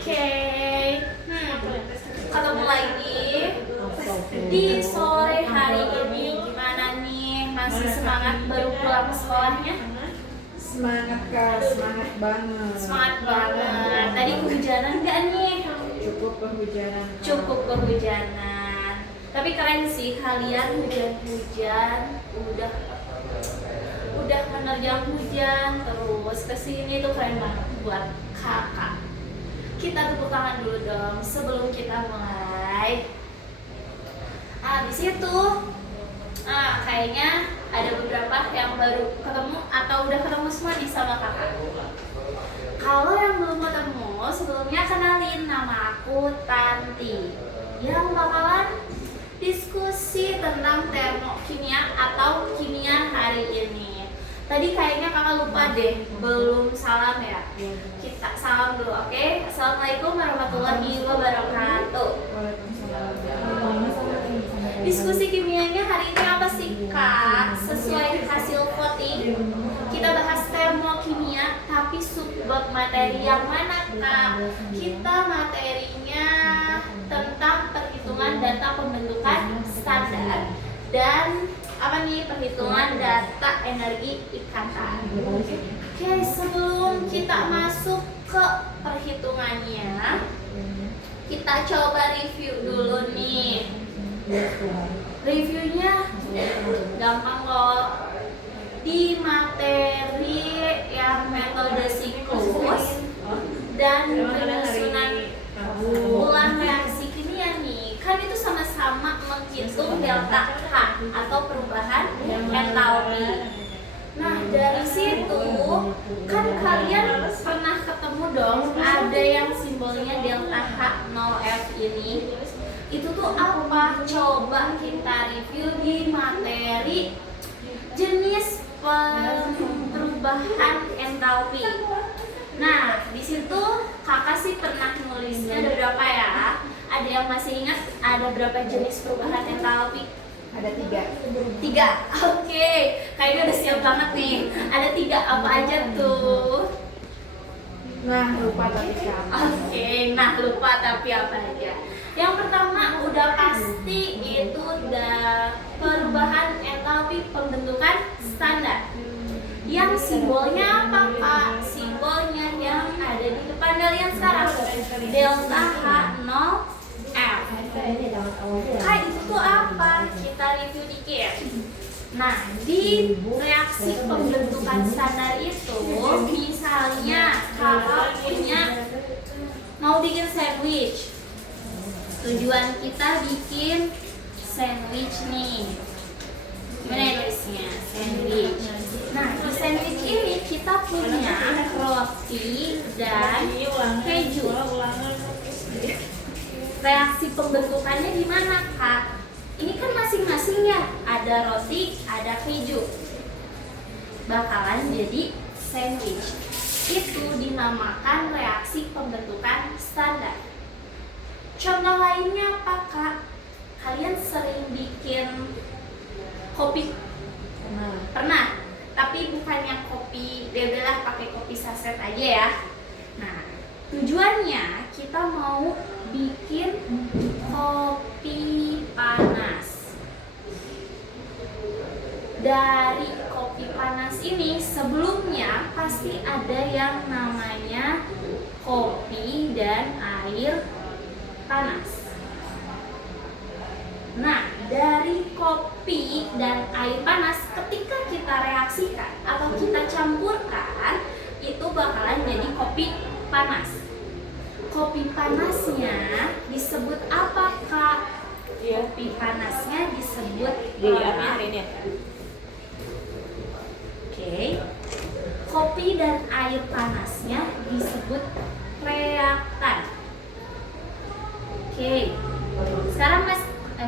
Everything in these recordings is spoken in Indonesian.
Oke, ketemu lagi di sore hari ini. Gimana nih? Masih semangat baru pulang sekolahnya? Semangat Kak, semangat banget. Semangat banget. Tadi kehujanan nggak nih? Cukup kehujanan. Kak. Cukup kehujanan. Tapi keren sih kalian hujan-hujan udah menerjang hujan terus kesini tuh keren banget buat kakak. Kita tepuk tangan dulu dong sebelum kita mulai. Di situ kayaknya ada beberapa yang baru ketemu atau udah ketemu semua nih sama kakak. Kalau yang belum ketemu, sebelumnya kenalin, nama aku Tanti yang bakalan diskusi tentang termokimia atau kimia hari ini. Tadi kayaknya kakak lupa deh, belum salam ya. Kita salam dulu, oke? Assalamualaikum warahmatullahi wabarakatuh. Diskusi kimianya hari ini apa sih Kak? Sesuai hasil voting, kita bahas termokimia, tapi subbab materi yang mana Kak? Kita materinya tentang perhitungan data pembentukan standar dan apa nih, perhitungan data energi ikatan. Oke, sebelum kita masuk ke perhitungannya, kita coba review dulu nih. Reviewnya gampang loh. Di materi yang metode siklus dan penyusunan ulang reaksi kimia nih, kan itu sama-sama menghitung delta H atau perubahan entalpi. Nah, dari situ kan kalian pernah ketemu dong ada yang simbolnya delta H 0F ini. Itu tuh apa? Coba kita review di materi jenis perubahan entalpi. Nah, di situ kakak sih pernah nulisnya ada berapa ya? Ada yang masih ingat ada berapa jenis perubahan entalpi? Ada 3. 3. Oke, kayaknya udah siap banget nih. Ada 3 apa aja tuh? Nah, lupa tapi Kak. Oke, nah lupa tapi apa aja? Yang pertama udah pasti itu udah perubahan entalpi pembentukan standar. Yang simbolnya apa Kak? Simbolnya yang ada di depan kalian sekarang, delta H0F. Kak, itu tuh apa? Kita review dikit. Nah, di reaksi pembentukan standar itu, misalnya kalau mau bikin sandwich, tujuan kita bikin sandwich nih. Gimana ya tulisnya? Sandwich. Nah, di sandwich ini kita punya roti dan keju. Reaksi pembentukannya di mana Kak? Ini kan masing-masing ya, ada roti, ada keju. Bakalan jadi sandwich. Itu dinamakan reaksi pembentukan standar. Contoh lainnya apa Kak? Kalian sering bikin kopi? Pernah. Tapi bukan yang kopi, beda pakai kopi saset aja ya. Nah, tujuannya kita mau bikin kopi panas. Dari kopi panas ini sebelumnya pasti ada yang namanya kopi dan air panas. Nah, dari kopi dan air panas ketika kita reaksikan atau kita campurkan, itu bakalan jadi kopi panas. Kopi panasnya disebut apa Kak? Kopi panasnya disebut kopi dan air panasnya disebut reaktan. Sekarang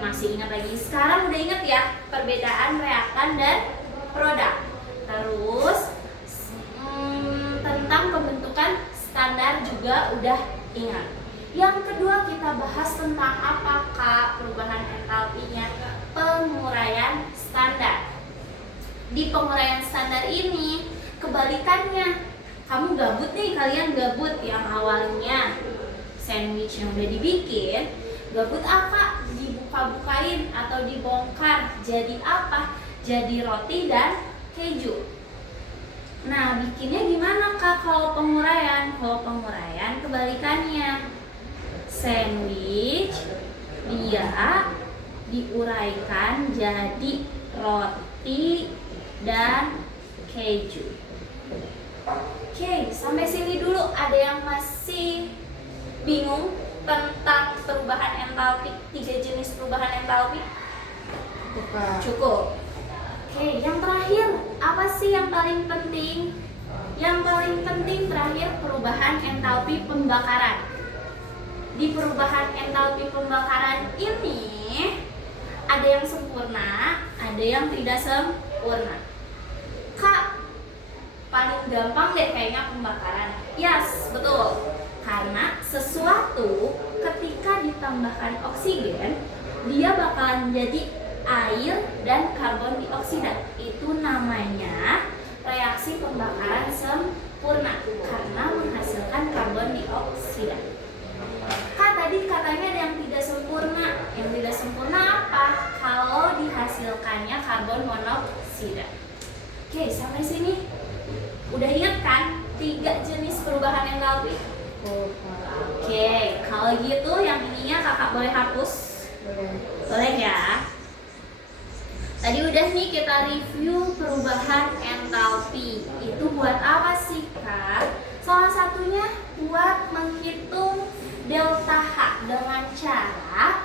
masih ingat lagi? Sekarang udah ingat ya perbedaan reaktan dan produk. Terus tentang pembentukan standar juga udah ingat. Yang kedua kita bahas tentang apa Kak? Perubahan entalpinya, penguraian standar. Di penguraian standar ini kebalikannya, kamu gabut nih, kalian gabut yang awalnya sandwich yang udah dibikin, gabut apa? Dibuka-bukain atau dibongkar. Jadi apa? Jadi roti dan keju. Nah, bikinnya gimana Kak kalau penguraian? Kalau penguraian kebalikannya. Sandwich dia diuraikan jadi roti dan keju. Oke, sampai sini dulu ada yang masih bingung tentang perubahan entalpi, 3 jenis perubahan entalpi? Buka. Cukup. Oke, yang terakhir apa sih yang paling penting? Yang paling penting terakhir perubahan entalpi pembakaran. Di perubahan entalpi pembakaran ini ada yang sempurna, ada yang tidak sempurna. Kak, paling gampang deh kayaknya pembakaran. Yes, betul. Karena sesuatu ketika ditambahkan oksigen, dia bakalan jadi air dan karbon dioksida. Itu namanya reaksi pembakaran sempurna karena menghasilkan karbon dioksida. Kak, tadi katanya ada yang tidak sempurna. Yang tidak sempurna apa? Kalau dihasilkannya karbon monoksida. Oke, sampai sini udah ingat kan 3 jenis perubahan entalpi? Oke, kalau gitu yang ininya kakak boleh hapus? Boleh ya. Tadi udah nih kita review perubahan entalpi. Itu buat apa sih Kak? Salah satunya buat menghitung delta H dengan cara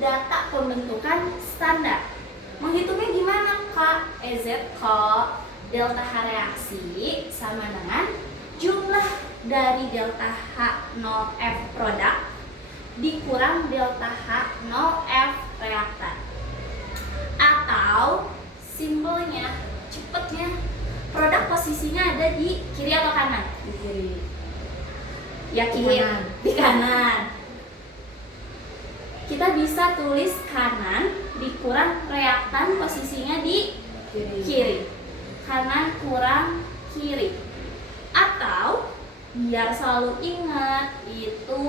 data pembentukan standar. Menghitungnya gimana Kak? EZ kalau delta H reaksi sama dengan jumlah dari delta H 0F produk dikurang delta H 0F reaktan. Atau simbolnya, cepetnya, produk posisinya ada di kiri atau kanan? Di kiri. Yakin? Di kanan. Kita bisa tulis kanan dikurang reaktan posisinya di kiri. Kanan kurang kiri. Atau biar selalu ingat itu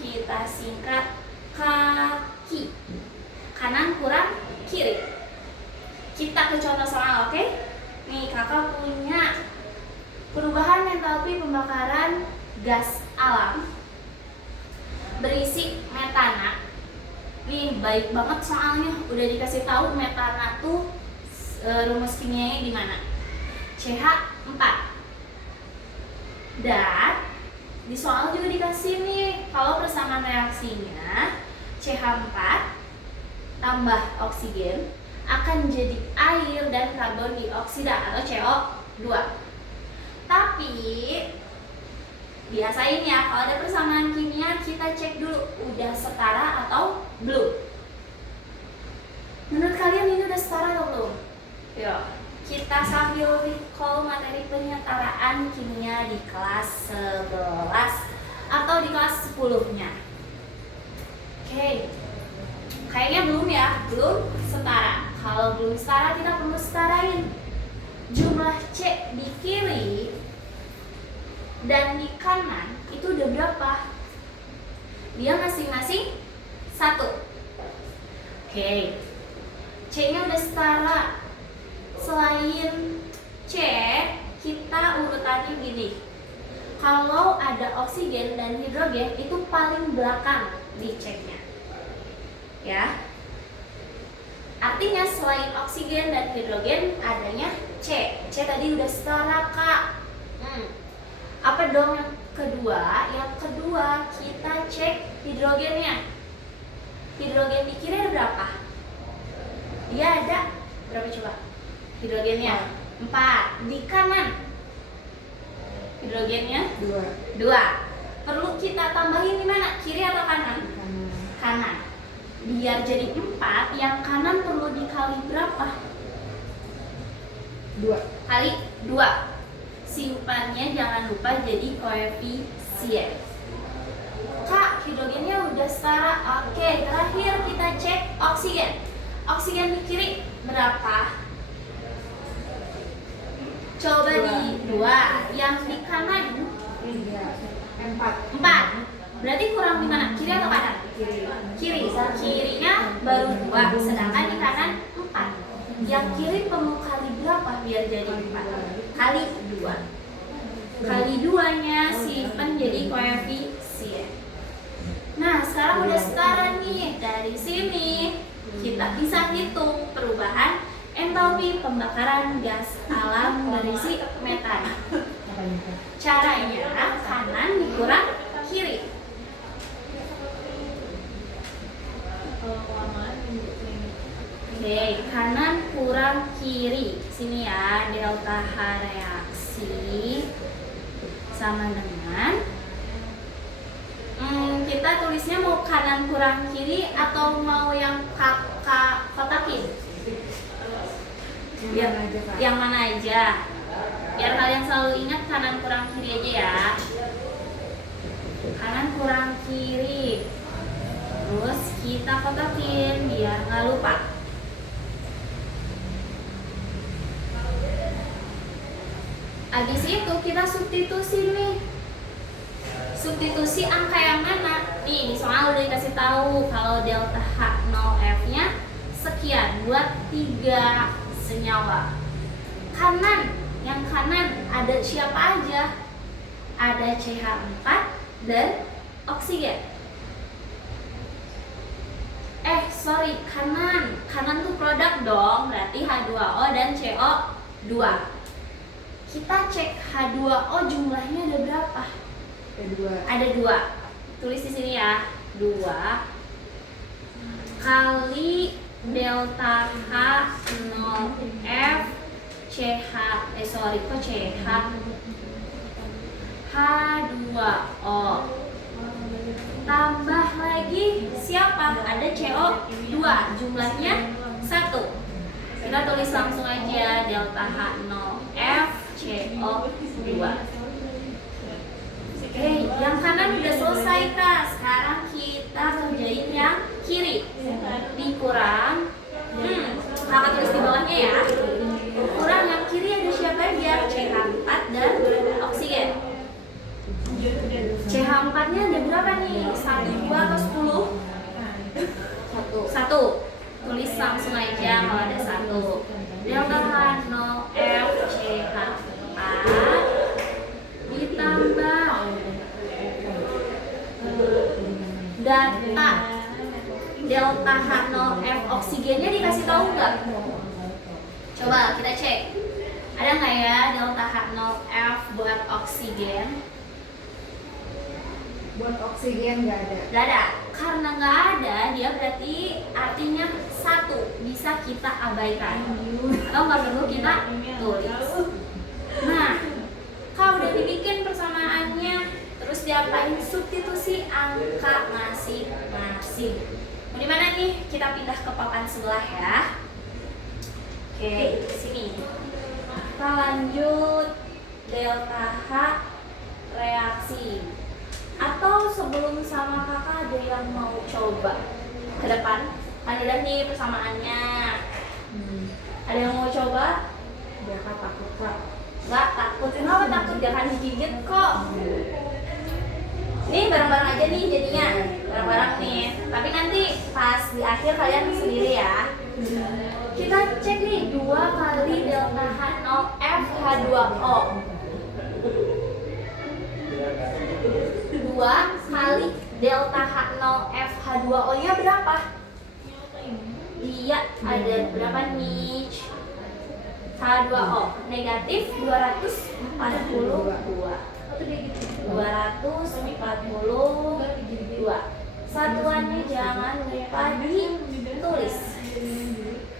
kita singkat kaki. Kanan kurang kiri. Kita ke contoh soal, oke? Nih kakak punya perubahan entalpi pembakaran gas alam berisi metana. Nih baik banget soalnya udah dikasih tahu metana tuh rumus kimianya di mana? CH4. Dan di soal juga dikasih nih kalau persamaan reaksinya CH4 tambah oksigen akan jadi air dan karbon dioksida atau CO2. Tapi biasain ya kalau ada persamaan kimia kita cek dulu udah setara atau belum. Menurut kalian ini udah setara atau belum? Yuk, kita sambil recall materi penyetaraan kimia di kelas 11 atau di kelas 10-nya. Oke. Kayaknya belum ya, belum setara. Kalau belum setara kita perlu setarain jumlah C di kiri dan di kanan itu udah berapa? Dia masing-masing 1. Oke. C-nya udah setara. Selain C, kita urutannya gini. Kalau ada oksigen dan hidrogen itu paling belakang diceknya. Ya. Artinya selain oksigen dan hidrogen adanya C. C tadi udah setara, Kak. Apa dong yang kedua? Yang kedua kita cek hidrogennya. Hidrogen di kiri ada berapa? Dia ada berapa coba? Hidrogennya 4. Di kanan hidrogennya 2. Perlu kita tambahin di mana? Kiri atau kanan? Kanan. Biar jadi 4, yang kanan perlu dikali berapa? 2 kali 2. Simpannya jangan lupa jadi koefisien. Kak, hidrogennya udah setara. Oke, terakhir kita cek oksigen. Oksigen di kiri berapa? Coba di 2. Yang di kanan 4. Berarti kurang di mana? Kiri atau kanan? Kiri. Kirinya baru 2, sedangkan di kanan 4. Yang kiri perlu kali berapa biar jadi 4? Kali 2. Kali 2-nya simpen jadi koefisien. Nah, sekarang udah setara nih. Dari sini kita bisa hitung perubahan entalpi pembakaran gas alam berisi metan. Caranya kanan dikurang kiri. Oke, kanan kurang kiri. Sini ya, delta H reaksi sama dengan kita tulisnya mau kanan kurang kiri atau mau yang kakak kotakin? Yang mana aja? Biar kalian selalu ingat kanan kurang kiri aja ya. Kanan kurang kiri. Terus kita kotakin biar nggak lupa. Habis itu kita substitusi nih. Substitusi angka yang mana? Nih, di soal udah dikasih tahu kalau delta H0F-nya sekian buat 3 senyawa. Kanan, yang kanan ada siapa aja? Ada CH4 dan oksigen. Kanan tuh produk dong, berarti H2O dan CO2. Kita cek H2O jumlahnya ada berapa? Ada 2. Tulis di sini ya, 2 kali delta H0F CH H2O tambah lagi siapa? Ada CO2, jumlahnya 1. Kita tulis langsung aja delta H0F CO2. Oke, yang kanan udah selesai Kak. Sekarang kita kerjain yang kiri. Dikurang kakak tulis di bawahnya ya. Kurang yang kiri ada siapa aja? CH4 dan oksigen. CH4-nya ada berapa nih? 1, 2 atau 10? 1. Tulis langsung aja kalau ada 1. Delta H0F CH4 ditambah data delta H0F oksigennya dikasih tahu nggak? Coba kita cek. Ada nggak ya delta H0F buat oksigen? Buat oksigen nggak ada. Nggak ada. Karena nggak ada, dia berarti artinya 1 bisa kita abaikan atau nggak perlu kita tulis. Nah, kalau udah dibikin persamaannya, terus diapain? Substitusi angka masing-masing. Mau di mana nih? Kita pindah ke papan sebelah ya. Oke, sini. Kita lanjut delta H reaksi. Atau sebelum sama kakak ada yang mau coba ke depan? Kan udah nih persamaannya. Ada yang mau coba? Ya Kak, takut Kak. Nggak takut, kenapa takut? Jangan digigit kok. Nih bareng-bareng aja nih jadinya, bareng-bareng nih. Tapi nanti pas di akhir kalian sendiri ya. Kita cek nih 2 kali delta H0F H2O. 2 kali delta H0F H2O nya berapa? Dia ada berapa nih? H2O negatif 242. 242. Satuannya jangan lupa ditulis.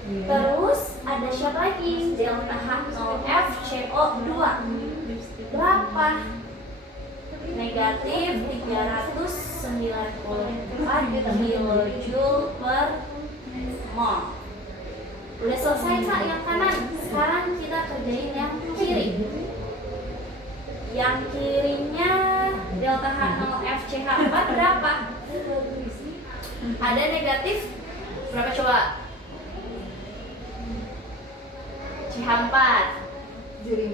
Terus ada siapa lagi? Delta H0F CO2 berapa? Negatif 394 kilojoule per mol. Udah selesai Kak yang kanan. Sekarang kita kerjain yang kiri. Yang kirinya delta H0F CH4 berapa? Ada negatif berapa coba? CH4 75.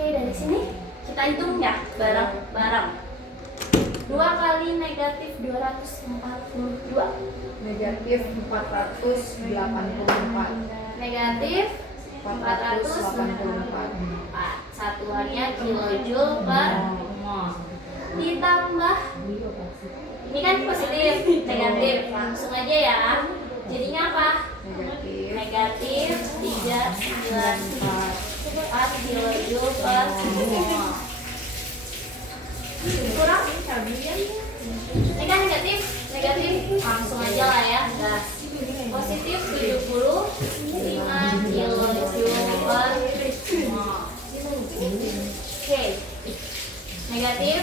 Oke, dari sini kita hitung ya bareng-bareng. 2 kali negatif 242. Negatif 484. Negatif 484. Satuannya kilojoule per mol. Ditambah ini kan positif, negatif. Langsung aja ya. Jadinya apa? Negatif Negatif 394 kilojoule per mol. Kurang? Ini kan negatif, langsung aja lah ya, gas. Positif 75 kilojoule per mol. Oke, negatif,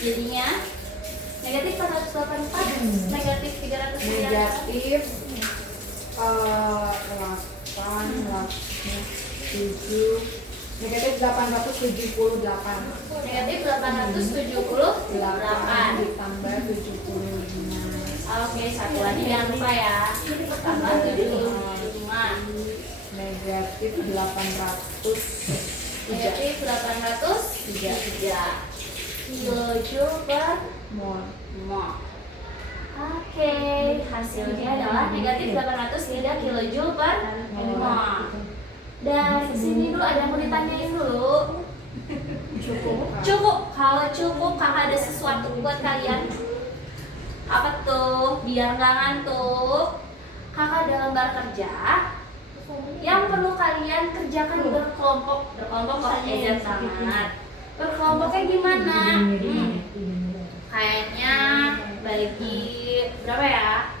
jadinya negatif 484, negatif 300. Negatif 7 negatif 878. Negatif 878 ditambah 75. Oke, satuannya jangan lupa ya. Tambah 75. Negatif 800. Negatif 803 kilojoule per Mol. mol. Oke, hasilnya adalah negatif 803 kilojoule per mol. Dari sini dulu ada yang mau ditanyain dulu. Cukup. Kalau cukup, kakak ada sesuatu buat kalian. Apa tuh? Biar nggak ngantuk. Kakak ada lembar kerja yang perlu kalian kerjakan berkelompok. Berkelompok kok ejen banget. Berkelompoknya gimana? Kayaknya bagi berapa ya?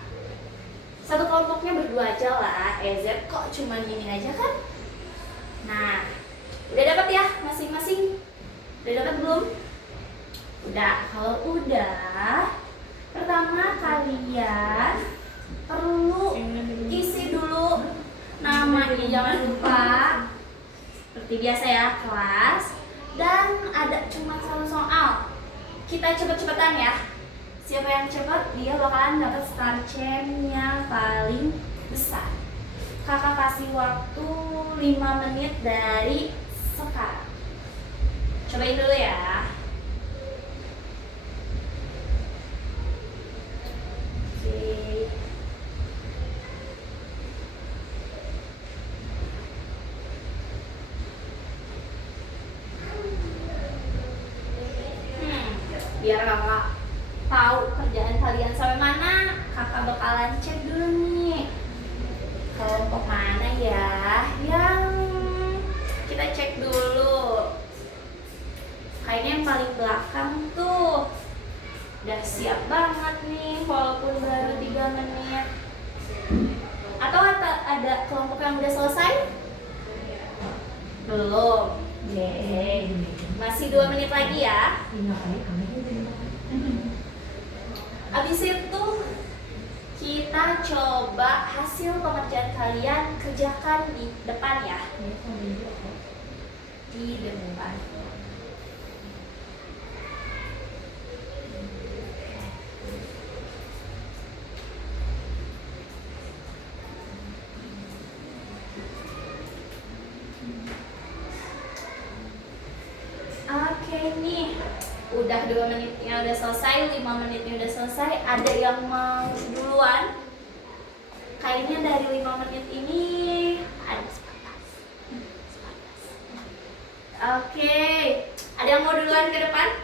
Satu kelompoknya berdua aja lah. EZ kok cuma ini aja kan? Nah, udah dapat ya masing-masing? Udah dapat belum? Udah. Kalau udah, pertama kalian perlu isi dulu namanya, jangan lupa. Seperti biasa ya, kelas. Dan ada cuma satu soal. Kita cepet-cepetan ya. Siapa yang cepat, dia bakalan dapat star chain yang paling besar. Kakak kasih waktu 5 menit dari sekarang. Cobain dulu ya. Oke. Biar kakak tahu kerjaan kalian sampai mana, kakak bakalan cek dulu nih kelompok mana ya yang kita cek dulu. Kayaknya yang paling belakang tuh udah siap banget nih walaupun baru 3 menit. Atau ada kelompok yang udah selesai? Belum. Oke. Masih 2 menit lagi ya. Abis itu kita coba hasil pengerjaan kalian kerjakan di depan ya. Di depan. Oke nih, udah 2 menitnya udah selesai, 5 menitnya udah selesai. Ada yang mau duluan? Kayaknya dari 5 menit ini ada 14. Oke, ada yang mau duluan ke depan?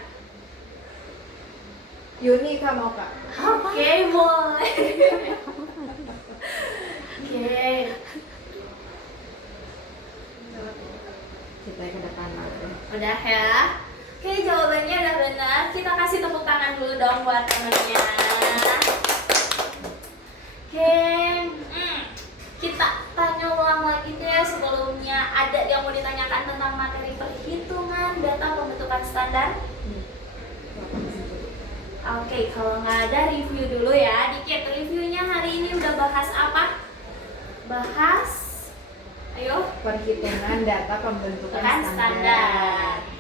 Yuni, Kak mau Kak? Oke, boleh. Oke. Kita ke depan lagi. Udah ya. Oke, jawabannya udah benar. Kita kasih tepuk tangan dulu dong buat temennya. Oke, kita tanya ulang lagi deh sebelumnya. Ada yang mau ditanyakan tentang materi perhitungan data pembentukan standar? Oke, kalau nggak ada, review dulu ya. Dikit reviewnya hari ini udah bahas apa? Bahas, ayo. Perhitungan data pembentukan Kan standar. standar.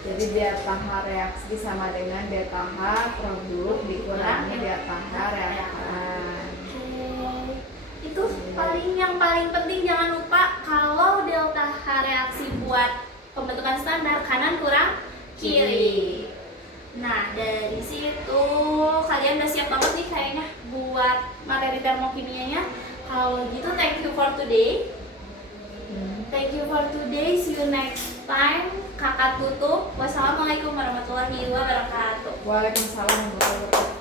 Jadi delta H reaksi sama dengan delta H produk dikurangi delta H reaktan. Oke, itu yang paling penting, jangan lupa kalau delta H reaksi buat pembentukan standar kanan kurang kiri. Nah, dari situ kalian udah siap banget nih kayaknya buat materi termokimianya. Kalau gitu, thank you for today. Thank you for today. See you next time. Kakak tutup. Wassalamualaikum warahmatullahi wabarakatuh. Waalaikumsalam warahmatullahi wabarakatuh.